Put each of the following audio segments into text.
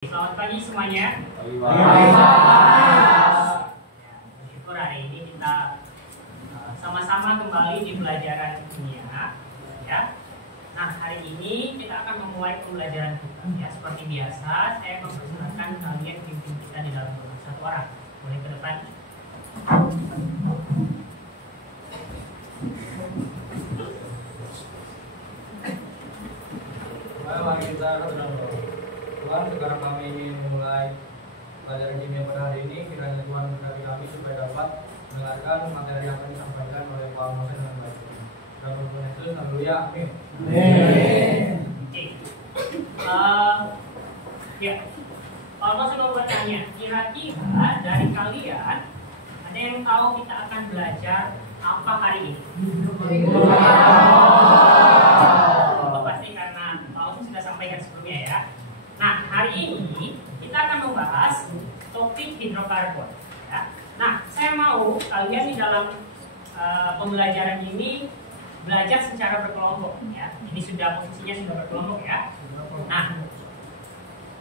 Selamat pagi semuanya. Syukur hari ini kita sama-sama kembali di pelajaran kimia, ya. Nah, hari ini kita akan memulai pembelajaran kita, ya. Seperti biasa, saya mempersilahkan kalian pimpin kita di dalam kelompok satu orang. Boleh ke depan. Tuhan, sekarang kami ingin memulai pelajaran kimia pada hari ini. Kiranya Tuhan memberkati kami supaya dapat mendengarkan materi yang akan disampaikan oleh Pak Moses dengan baik. Dalam nama Yesus, haleluya, amin. Ya, Pak Moses mau bertanya, kira-kira dari kalian ada yang tahu kita akan belajar apa hari ini? Pasti karena Pak Moses sudah sampaikan sebelumnya, ya. Nah, hari ini kita akan membahas topik hidrokarbon, ya. Nah, saya mau kalian di dalam pembelajaran ini belajar secara berkelompok, ya. Ini sudah posisinya sudah berkelompok, ya. Nah,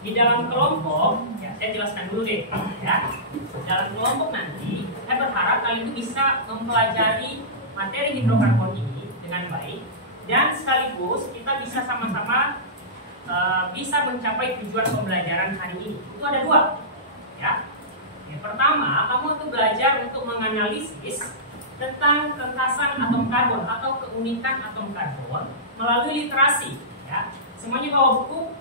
di dalam kelompok, ya, saya jelaskan dulu deh, ya. Dalam kelompok nanti, saya berharap kalian itu bisa mempelajari materi hidrokarbon ini dengan baik dan sekaligus kita bisa sama-sama bisa mencapai tujuan pembelajaran hari ini. Itu ada dua, ya. Yang pertama, kamu tuh belajar untuk menganalisis tentang kentasan atom karbon atau keunikan atom karbon melalui literasi, ya. Semuanya bawa buku.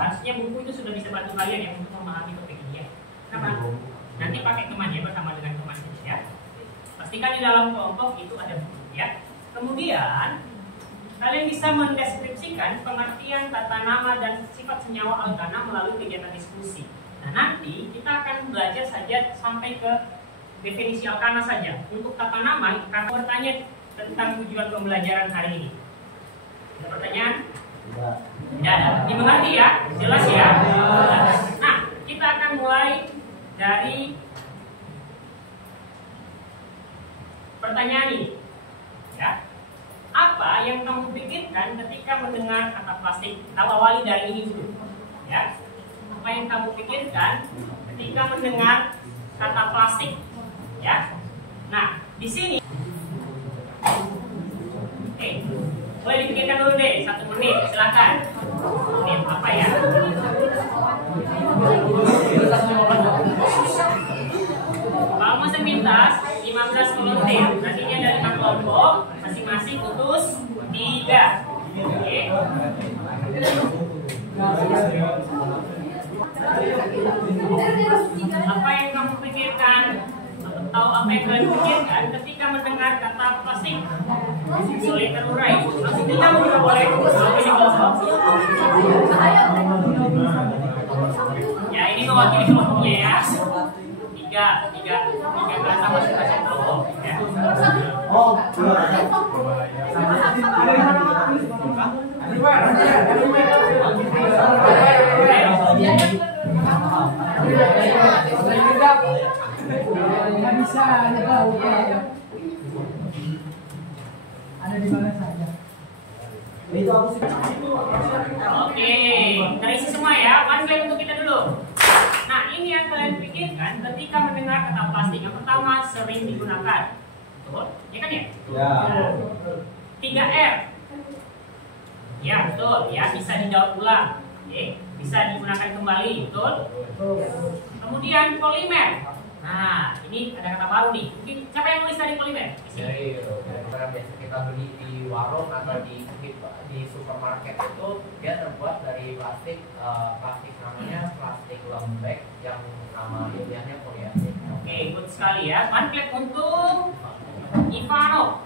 Harusnya buku itu sudah bisa bantu kalian ya untuk memahami topik ini, ya. Kenapa? Nanti pakai teman ya, bersama dengan teman, ya. Pastikan di dalam kelompok itu ada buku, ya. Kemudian kalian bisa mendeskripsikan pengertian tata nama dan sifat senyawa alkana melalui kegiatan diskusi. Nah, nanti kita akan belajar saja sampai ke definisi alkana saja. Untuk tata nama, kita bertanya tentang tujuan pembelajaran hari ini. Ada pertanyaan? Tidak ada. Dimengerti ya? Jelas ya? Nah, kita akan mulai dari pertanyaan ini, ya. Apa yang kamu pikirkan ketika mendengar kata plastik? Kita awali dari ini dulu, ya. Apa yang kamu pikirkan ketika mendengar kata plastik, ya? Nah, di sini, boleh dipikirkan dulu deh, 1 menit, silakan. Menit apa ya? Kalau mau sepintas 15 volunteer, nantinya dari kelompok masing-masing utus 3. Oke. Apa yang kamu pikirkan atau apa yang kalian pikirkan ketika mendengar kata plastik? Boleh terurai. Langsung kita juga boleh. Ya, ini mewakili kelompoknya ya. Tiga kelas masing-masing kelompok. Ya. Ada di mana saja. Oke, terisi semua ya. One play untuk kita dulu. Nah, ini yang kalian pikirkan ketika mendengar kata plastik. Yang pertama, sering digunakan. Betul? Ya kan ya? Ya. 3R. Ya, betul. Ya, bisa dijawab ulang. Oke, bisa digunakan kembali. Betul? Kemudian polimer. Nah, ini ada kata baru nih. Mungkin siapa yang nulis tadi polimer? Dari barang biasa kita beli di warung atau di supermarket itu dia terbuat dari plastik namanya plastik lembek yang nama ilmiahnya poliasid. Oke, good sekali ya. Panklet untuk Ivano.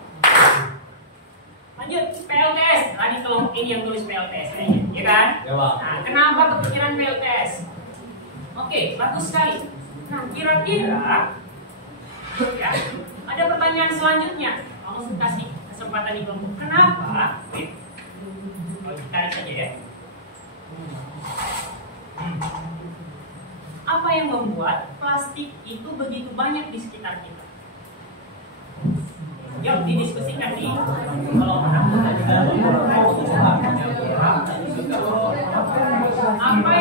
Lanjut, PLTS. Tadi kelompok ini yang tulis PLTS kayaknya, ya kan? Ya, Pak. Nah, kenapa kepikiran PLTS? Oke, bagus sekali. Nah, kira-kira ya, ada pertanyaan selanjutnya. Kamu kasih kesempatan di kelompok. Kenapa? Tarik saja ya. Apa yang membuat plastik itu begitu banyak di sekitar kita? Yuk didiskusikan di kelompok. Apa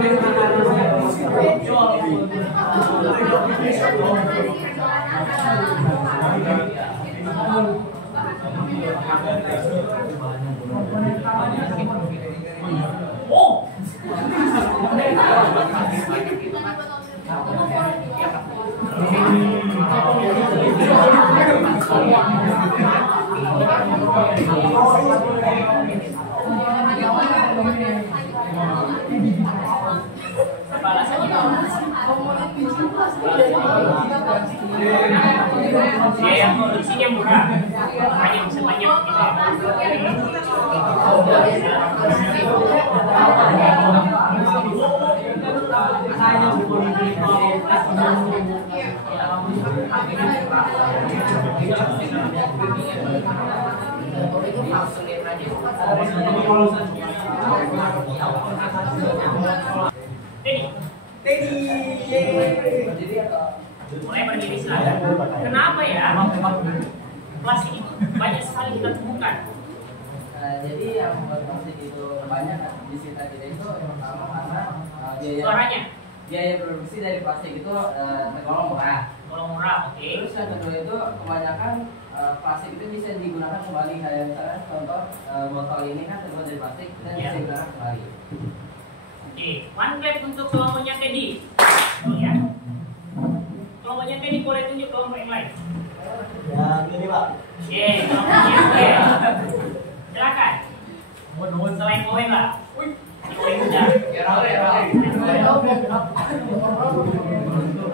Oh, apa alasannya? Biaya produksinya murah, makanya bisa banyak gitu ya. Itu maksudnya aja. Teddy, mulai berdiri silakan. Kenapa ya? Plastik itu banyak sekali kita temukan. Jadi yang membuat plastik itu banyak di sekitar kita itu yang pertama karena Suaranya, biaya produksi dari plastik itu tergolong murah. kalau murah, oke. Terus yang kedua itu kebanyakan plastik itu bisa digunakan kembali, kayak misalnya contoh botol ini kan terbuat dari plastik dan bisa digunakan kembali. Oke, one clap untuk kelompoknya Teddy. Oh ya. Kelompoknya Teddy boleh tunjuk kelompok yang lain. Ya, ini Pak. Oke, kelompoknya oke. Silakan. Selain Owen lah. Owen udah.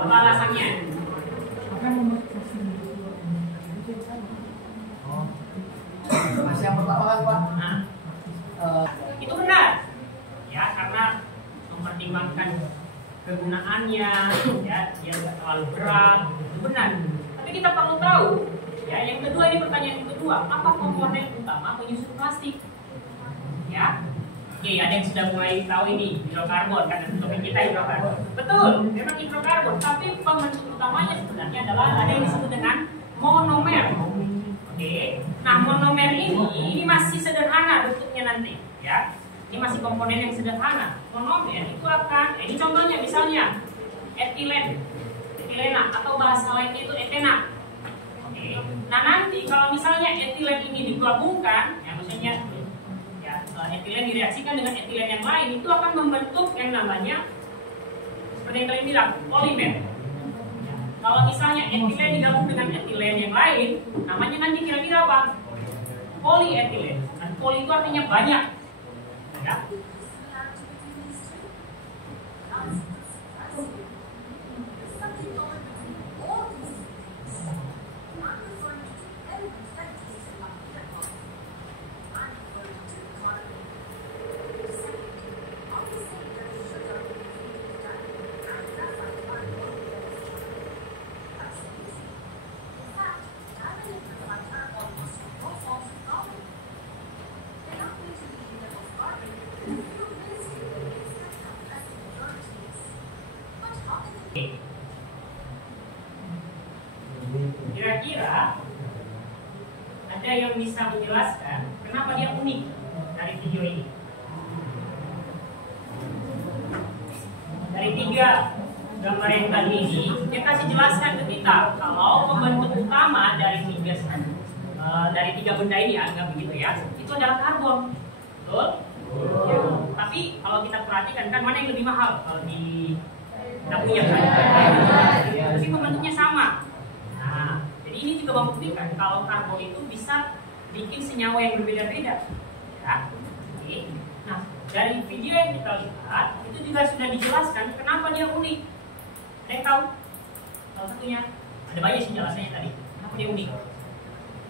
Apa alasannya? Masih yang pertama kan Pak, Nah, itu benar. Ya, karena mempertimbangkan kegunaannya, ya, dia nggak terlalu berat, itu benar. Tapi kita perlu tahu, ya, yang kedua ini pertanyaan yang kedua, apa komponen utama penyusun plastik? Ya, oke, ada yang sudah mulai tahu ini hidrokarbon, karena topik kita hidrokarbon. Betul, memang hidrokarbon, tapi pembentuk utamanya sebenarnya adalah ada yang disebut dengan monomer. Oke, nah monomer ini masih sederhana bentuknya nanti, ya. Ini masih komponen yang sederhana. Monomer itu akan, ini contohnya misalnya etilen, etilena atau bahasa lainnya itu etena. Oke, nah nanti kalau misalnya etilen ini digabungkan, ya maksudnya ya etilen direaksikan dengan etilen yang lain, itu akan membentuk yang namanya seperti yang kalian bilang polimer. Kalau misalnya etilen digabung dengan etilen yang lain, namanya nanti kira-kira apa? Polyetilen. Dan poly itu artinya banyak. Ya. Kira-kira ada yang bisa menjelaskan kenapa dia unik dari video ini? Dari 3 gambar yang tadi ini, dia kasih jelaskan ke kita kalau pembentuk utama dari 3 benda ini, anggap begitu ya, itu adalah karbon. Betul? Ya. Tapi kalau kita perhatikan kan mana yang lebih mahal kalau di kita punya kan? Tapi pembentuknya sama. Nah, jadi ini juga membuktikan kalau karbon itu bisa bikin senyawa yang berbeda-beda. Ya. Oke. Nah, dari video yang kita lihat itu juga sudah dijelaskan kenapa dia unik. Ada yang tahu? Salah satunya ada banyak sih jelasannya tadi. Kenapa dia unik?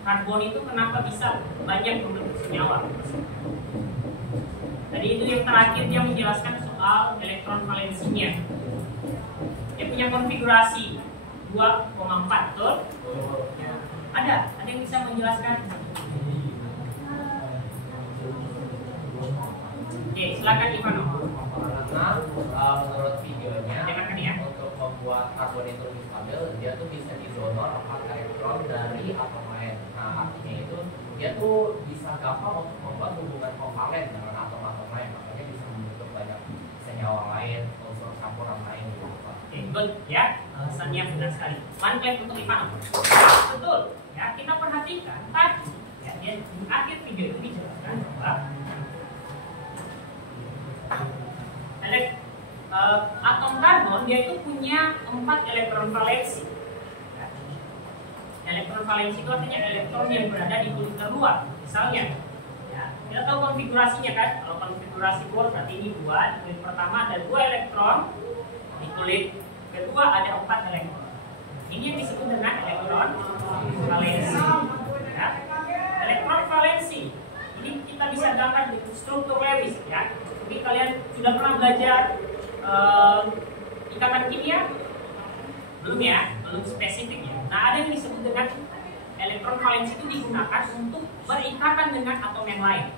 Karbon itu kenapa bisa banyak membentuk senyawa? Tadi itu yang terakhir dia menjelaskan soal elektron valensinya. Dia punya konfigurasi 2,4, betul? Ya. Ada yang bisa menjelaskan? Oke, silakan Ivano. Karena menurut videonya, Dengarkan ya. untuk membuat karbon itu lebih stabil, dia tuh bisa didonor 4 elektron dari atom lain. Nah, artinya itu dia tuh bisa gampang untuk membuat hubungan kovalen dengan atom-atom lain, makanya bisa membentuk banyak senyawa lain Good ya, alasannya benar sekali. One clap untuk Ivanov. Betul. Ya, kita perhatikan tadi ya, dia di akhir video itu dijelaskan bahwa atom karbon dia itu punya 4 elektron valensi. Ya. Elektron valensi itu artinya elektron yang berada di kulit terluar. Misalnya, ya, kita tahu konfigurasinya kan? Kalau konfigurasi Bohr berarti ini 2, di kulit pertama ada 2 elektron, di kulit kedua ada 4 elektron. Ini yang disebut dengan elektron valensi. Ya. Elektron valensi. Ini kita bisa gambar di struktur Lewis ya. Mungkin kalian sudah pernah belajar ikatan kimia? Belum ya, belum spesifik ya. Nah, ada yang disebut dengan elektron valensi itu digunakan untuk berikatan dengan atom yang lain.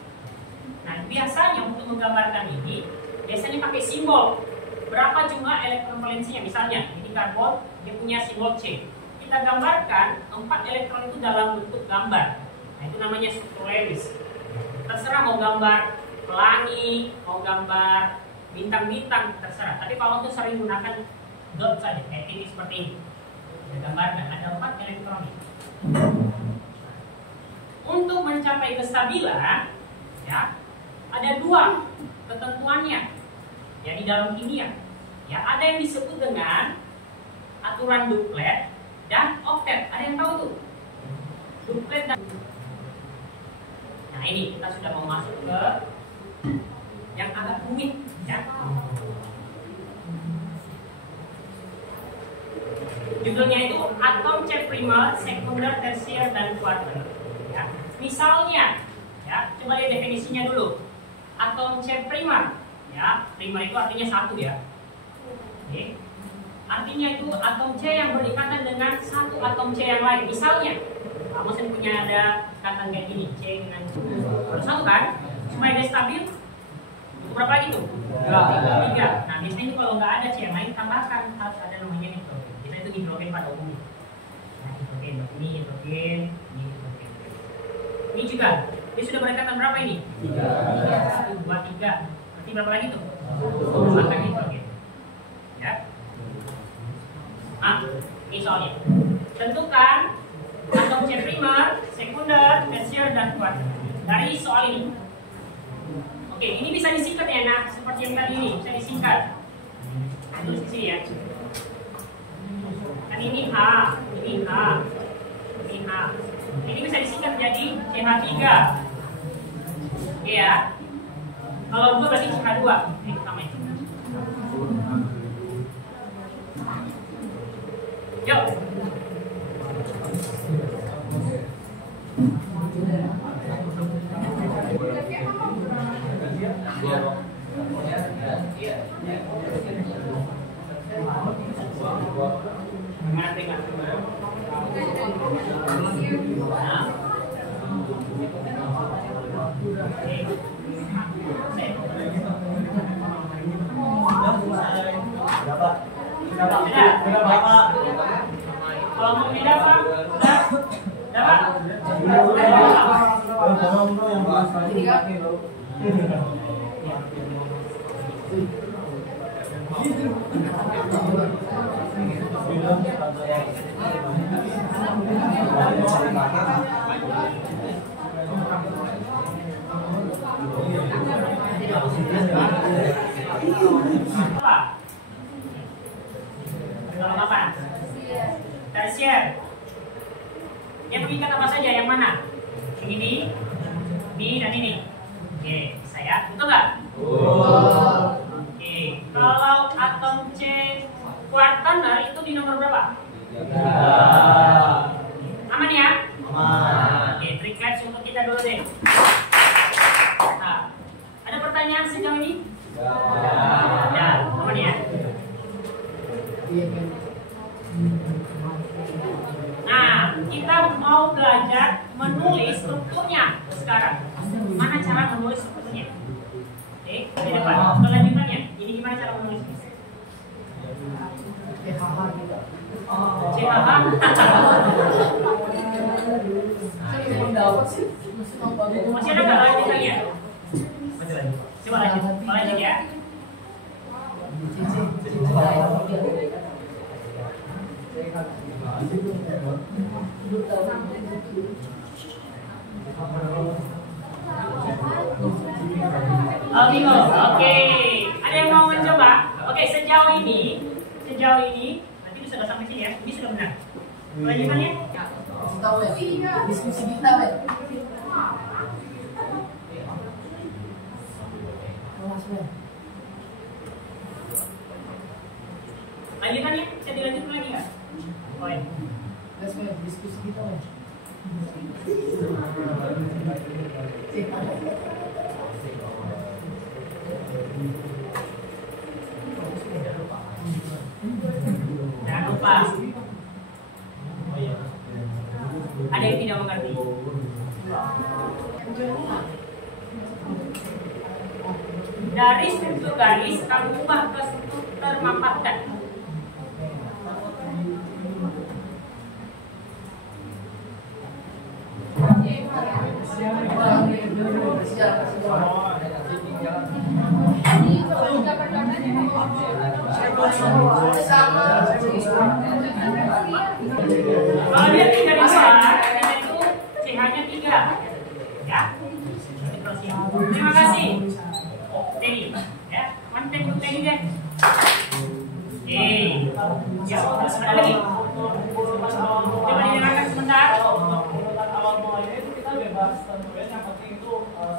Nah, biasanya untuk menggambarkan ini, biasanya pakai simbol. Berapa jumlah elektron valensinya? Misalnya, ini karbon, dia punya simbol C. Kita gambarkan 4 elektron itu dalam bentuk gambar. Nah, itu namanya struktur Lewis. Terserah mau gambar pelangi, mau gambar bintang-bintang, terserah. Tapi kalau untuk sering gunakan dot saja, kayak ini seperti ini. Kita gambarkan ada 4 elektron ini. Untuk mencapai kestabilan, ya, ada 2 ketentuannya. Ya, di dalam kimia, ya, ada yang disebut dengan aturan duplet dan oktet. Ada yang tahu tuh? Duplet dan nah, ini kita sudah mau masuk ke yang agak rumit, ya. Judulnya itu atom C primer, sekunder, tersier, dan kuarter. Ya. Misalnya, ya, coba lihat definisinya dulu. Atom C primer, ya, primer itu artinya 1 ya. Oke. Artinya itu atom C yang berikatan dengan 1 atom C yang lain. Misalnya, kamu sering punya ada ikatan kayak gini, C dengan harus 1 kan? Supaya dia stabil, berapa lagi tuh? 3. Nah, biasanya itu kalau nggak ada C yang lain, tambahkan harus ada namanya nitrogen. Kita itu hidrogen pada umumnya. Nah, hidrogen, ini hidrogen, ini hidrogen. Ini juga, dia sudah berikatan berapa ini? 3. 1, 2, 3. Berarti berapa lagi tuh? Tambahkan hidrogen. Ya. Nah, ini soalnya. Tentukan atom C primer, sekunder, tersier, dan kuarter dari soal ini. Oke, ini bisa disingkat ya, nah, seperti yang tadi ini bisa disingkat. Tulis di sini ya. Kan ini H, ini H, ini H. Ini bisa disingkat jadi CH3. Oke ya. Kalau 2 berarti CH2. Ini sama itu. Yuk. Kalau mau pindah Pak, dapat? Kalau apa? Tersier. Dia mengikat apa saja? Yang mana? Yang ini, dan ini. Oke, saya betul nggak? Oke, kalau atom C kuarter itu di nomor berapa? 3. Aman ya? Aman. Oke, trikets untuk kita dulu deh. Nah, ada pertanyaan sejauh ini? Ya, aman ya? Nah, kita mau belajar menulis strukturnya sekarang. Mana cara menulis strukturnya? Oke, di depan. Kelanjutannya, ini gimana cara menulisnya? CHH. Masih ada nggak lanjutannya? Coba lanjut ya. sejauh ini nanti bisa sampai sini ya. Ini sudah benar. Kelanjutannya? Tahu ya? Diskusi kita ya. Lanjutannya? Bisa dilanjutkan lagi nggak? Oh ya. Diskusi kita ya. Jangan lupa. Ada yang tidak mengerti? Dari struktur garis kamu ubah ke struktur termampatkan. Kalau dia 3 di luar, artinya itu CH-nya 3. Ya. Terima kasih. Tegi. Ya, mantek untuk Tegi deh. Ya, ada lagi. Coba didengarkan sebentar. Awal mulanya itu kita bebas tentuin, yang penting itu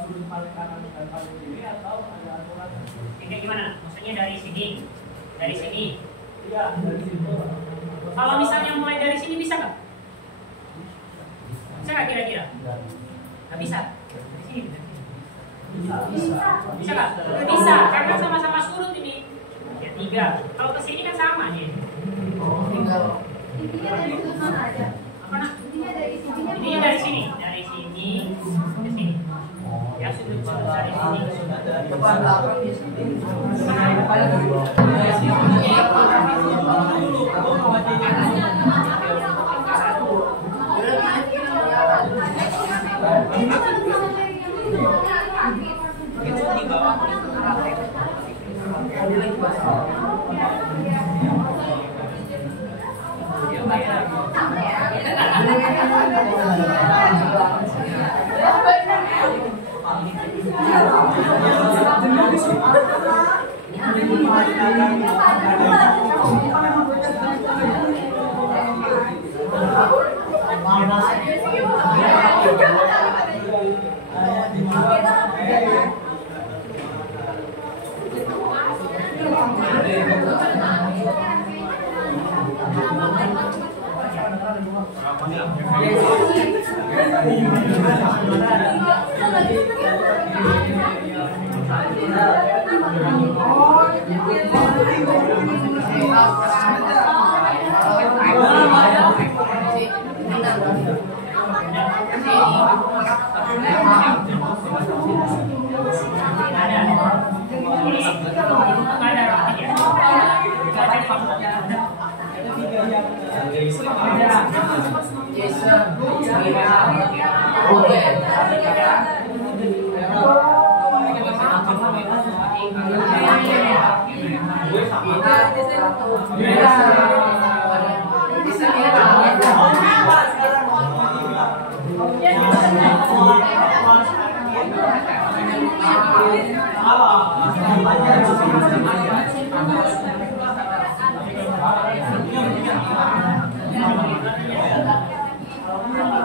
sudut paling kanan dan paling kiri atau ada aturan. Kayak gimana? Maksudnya dari sini. Dari sini. Iya, dari situ. Kalau misalnya mulai dari sini bisa nggak? Bisa nggak kira-kira? Nggak bisa. Dari sini. Bisa nggak? Bisa, karena sama-sama surut ini. Ya 3. Kalau ke sini kan sama nih. Tinggal. Apa nak? Ini dari sini. Dari sini ke sini. Ya sudut dari sini. Depan belakang di sini.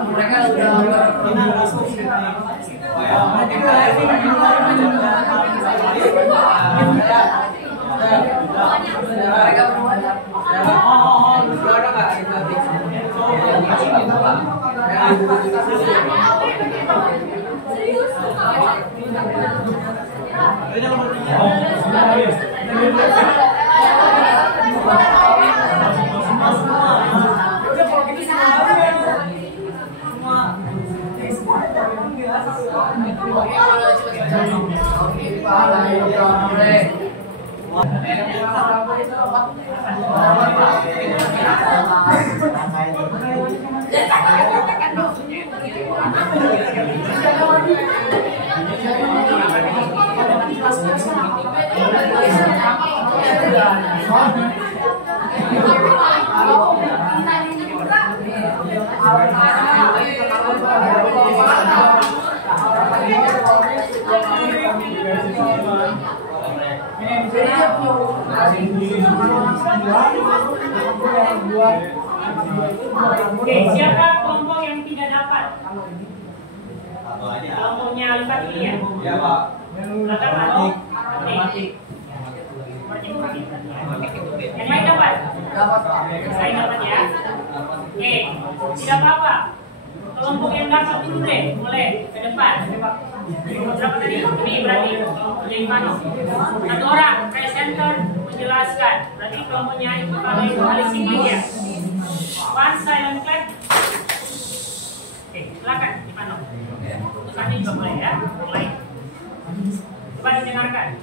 Mereka Oke, siapa kelompok yang tidak dapat? Kelompoknya Alifat ini ya? Ya Pak. Silakan Atik. Yang lain dapat? Saya dapat ya. Oke, tidak apa-apa. Kelompok yang dapat dulu deh, boleh ke depan. Berapa tadi? Ini berarti kelompoknya Ivano. Satu orang presenter menjelaskan. Berarti kelompoknya Ivano itu paling singkat ya. One silent clap. Oke, silakan Ivano. Putusannya juga boleh ya. Mulai. Coba didengarkan.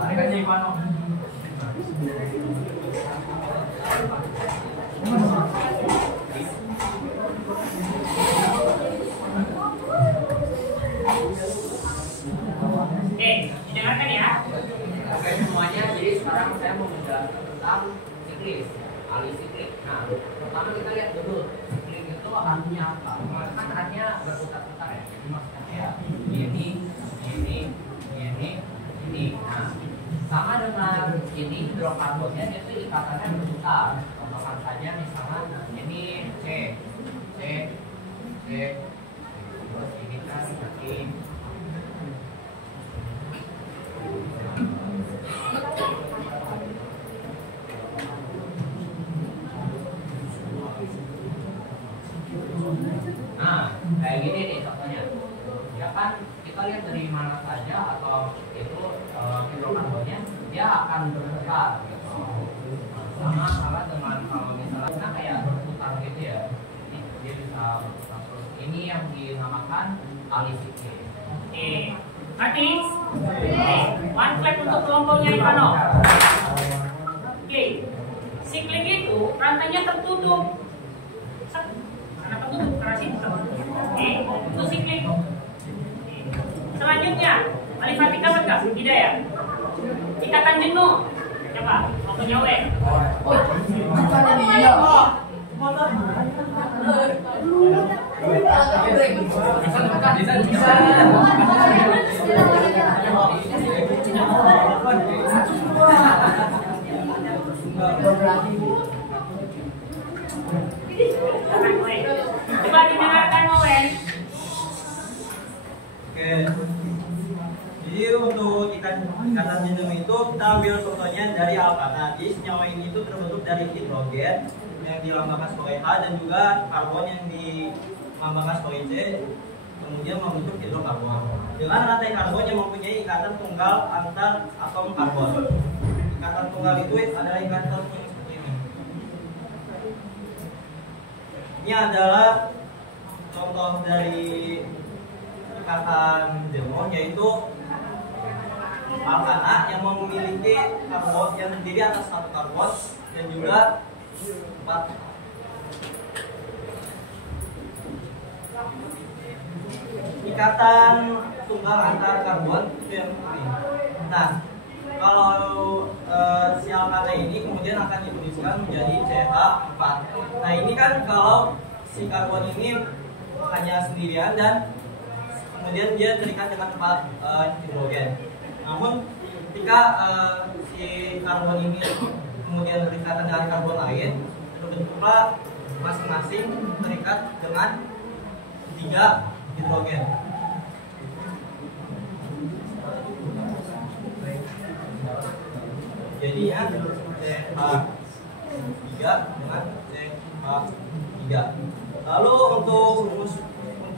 Tarik aja Ivano. Oke, didengarkan ya. Oke semuanya, jadi sekarang saya mau menjelaskan tentang siklis, alih siklik. Nah, pertama kita lihat dulu siklik itu artinya apa? Kan artinya berputar-putar ya. Jadi maksudnya kayak ini. Nah, sama dengan ini hidrokarbonnya itu ikatannya berputar. Contohkan saja misalnya ini C, terus ini kan nanti nah, kayak gini nih contohnya. Ya kan kita lihat dari mana saja atau itu hidrokarbonnya dia akan berputar gitu. Sama salah dengan kalau misalnya kayak berputar gitu ya. Ini dia bisa berputar terus. Ini yang dinamakan alih siklik. Oke, Ati. One clap untuk kelompoknya Ivano. Oke, siklik itu rantainya tertutup. Kenapa tutup? Karena sistem. Oke, itu siklik. Selanjutnya, Alifat dapat nggak? Tidak ya? Ikatan jenuh. Coba, mau menjawab. Coba didengarkan Owen. Oke. Jadi untuk ikatan jenuh itu kita ambil contohnya dari alkana. Jadi senyawa ini itu terbentuk dari hidrogen yang dilambangkan sebagai H dan juga karbon yang dilambangkan sebagai C, kemudian membentuk hidrokarbon. Dengan rantai karbon yang mempunyai ikatan tunggal antar atom karbon. Ikatan tunggal itu adalah ikatan yang seperti ini. Ini adalah contoh dari ikatan jenuh, yaitu alkana yang memiliki karbon yang terdiri atas satu karbon dan juga 4 ikatan tunggal antar karbon itu yang ini. Nah, kalau si alkana ini kemudian akan dituliskan menjadi CH4. Nah, ini kan kalau si karbon ini hanya sendirian dan kemudian dia terikat dengan 4 hidrogen. Namun ketika si karbon ini kemudian berikatan dengan karbon lain, terbentuklah masing-masing terikat dengan 3 hidrogen. Jadinya CH3 dengan CH3. Lalu untuk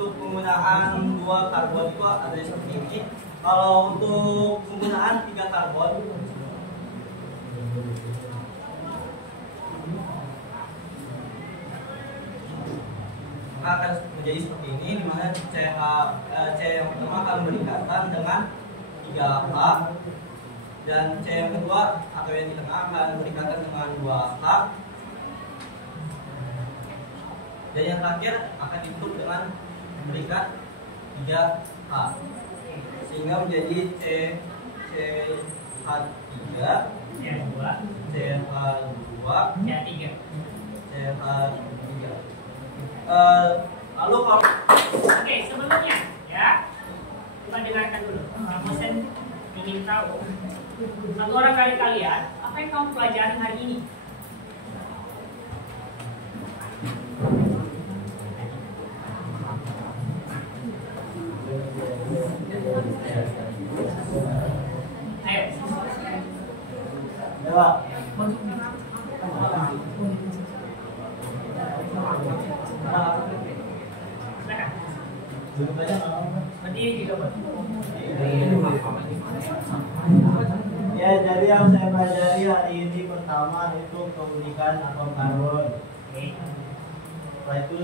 penggunaan 2 karbon itu ada seperti ini. Kalau untuk penggunaan 3 karbon, maka akan menjadi seperti ini, di mana C yang pertama akan berikatan dengan 3H dan C yang kedua atau yang di tengah akan berikatan dengan 2H dan yang terakhir akan ditutup dengan berikat 3H sehingga menjadi CH3, CH2, CH3. Lalu kalau Oke, sebelumnya ya, coba dengarkan dulu. Kang Mosen ingin tahu satu orang dari kalian apa yang kamu pelajari hari ini? Ayo. ya Pak. Silakan. Duduk aja nggak apa-apa. Berdiri juga boleh. Ya, jadi yang saya pelajari hari ini pertama itu keunikan atom karbon. Oke. Setelah itu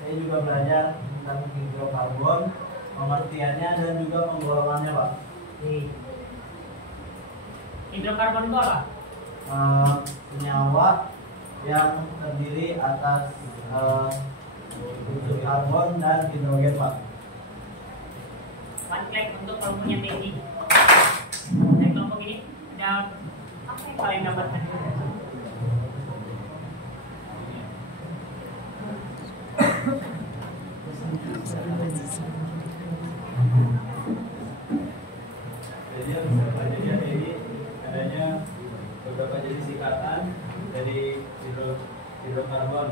saya juga belajar tentang hidrokarbon, pengertiannya dan juga penggolongannya, Pak. Oke. Hidrokarbon itu apa? Senyawa yang terdiri atas unsur karbon dan hidrogen, Pak. One clap untuk kelompoknya Teddy. Dari kelompok ini ada apa yang paling dapatkan? Jadi yang bisa pelajari hari ini adanya beberapa jenis ikatan dari hidrokarbon.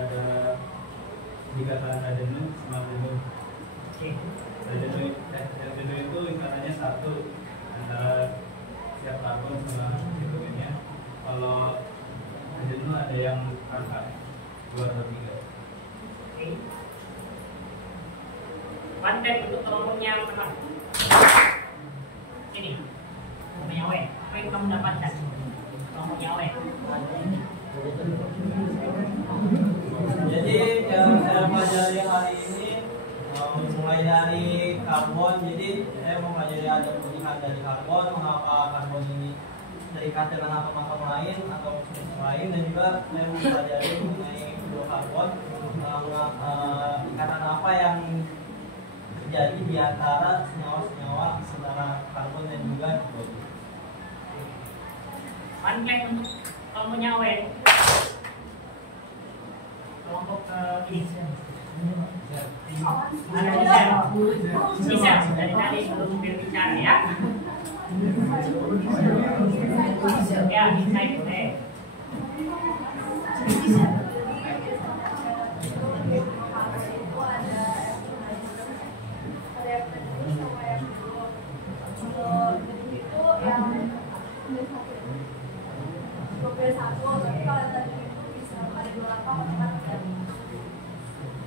Ada ikatan adenum sama adenum. Adenum itu ikatannya satu antara setiap karbon sama hidrogennya. Kalau adenum ada yang angka 2 atau 3. Oke. One clap untuk kelompoknya apa? Ini kelompoknya W. Apa yang kamu dapatkan? Kelompoknya W. Jadi yang saya pelajari hari ini mulai dari karbon. Jadi saya mempelajari ada keunikan dari karbon, mengapa karbon ini terikat dengan atom-atom lain atau jenis lain, dan juga saya mempelajari mengenai hidrokarbon, ikatan apa yang terjadi di antara senyawa-senyawa sementara karbon dan juga hidrogen. One clap untuk kelompoknya W. Kelompok ini. Ada bisa dari tadi sebelum berbicara ya. Ya, bisa boleh.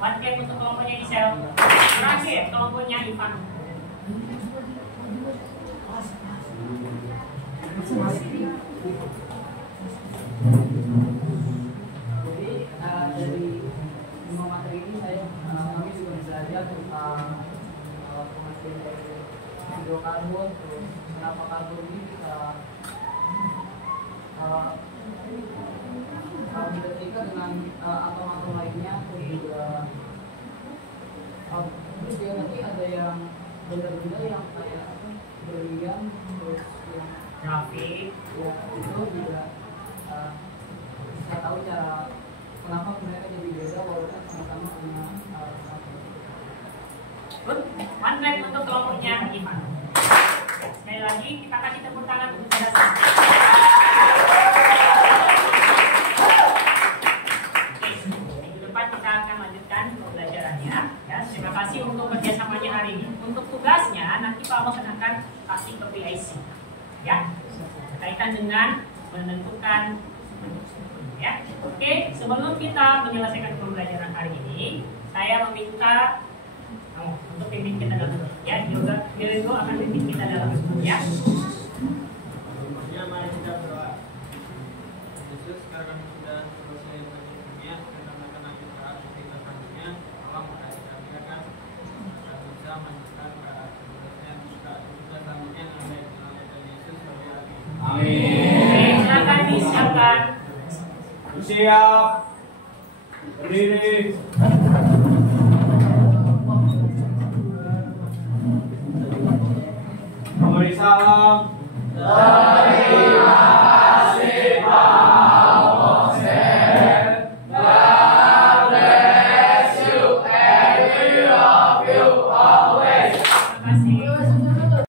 One clap untuk kelompoknya Isel. Terakhir kelompoknya Ivan. Jadi dari 5 materi ini kami juga belajar tentang pengertian dari hidrokarbon, terus kenapa karbon ini bisa terikat dengan atom-atom lainnya, terus juga nanti ada yang benda-benda yang kayak berlian, terus yang Grafik. ya itu juga saya tahu cara kenapa mereka jadi beda walaupun sama-sama punya Good. One clap untuk kelompoknya Ivan. Sekali lagi kita kasih tepuk tangan untuk saudara. Oke, minggu depan kita akan lanjutkan pembelajarannya. Ya, terima kasih untuk kerjasamanya hari ini. Untuk tugasnya nanti Pak Amos akan kasih ke PIC. Ya, berkaitan dengan menentukan ya. Oke, sebelum kita menyelesaikan pembelajaran hari ini, saya meminta untuk pimpin kita dalam ya, juga Diego akan pimpin kita dalam ya. Ya, mari kita berdoa. Yesus, sekarang kami sudah selesai berdoa, karena kami saat kita selanjutnya, tolong berkati kami akan bisa melanjutkan ke tugasnya juga selanjutnya sampai dengan Yesus sampai akhir. Oke, silakan disiapkan. Siap. Berdiri. Memberi salam.